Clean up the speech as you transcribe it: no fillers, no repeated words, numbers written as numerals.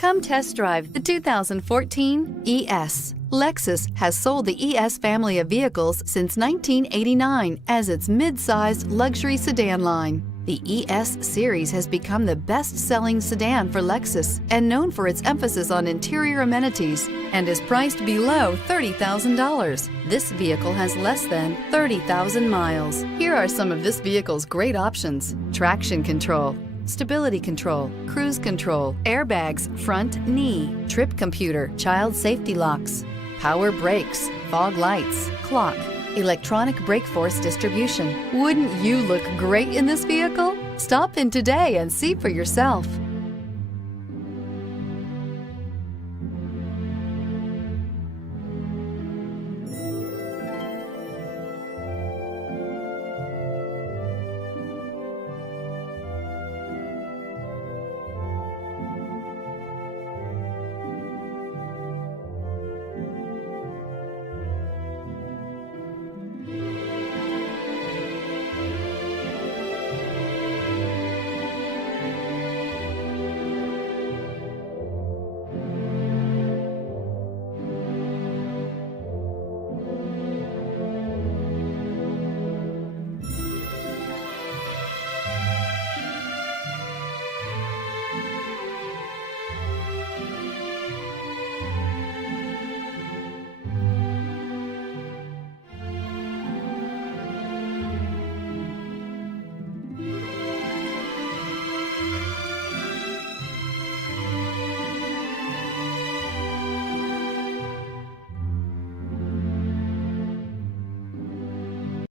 Come test drive the 2014 ES. Lexus has sold the ES family of vehicles since 1989 as its mid-sized luxury sedan line. The ES series has become the best-selling sedan for Lexus and known for its emphasis on interior amenities and is priced below $30,000. This vehicle has less than 30,000 miles. Here are some of this vehicle's great options: traction control, stability control, cruise control, airbags, front knee, trip computer, child safety locks, power brakes, fog lights, clock, electronic brake force distribution. Wouldn't you look great in this vehicle? Stop in today and see for yourself.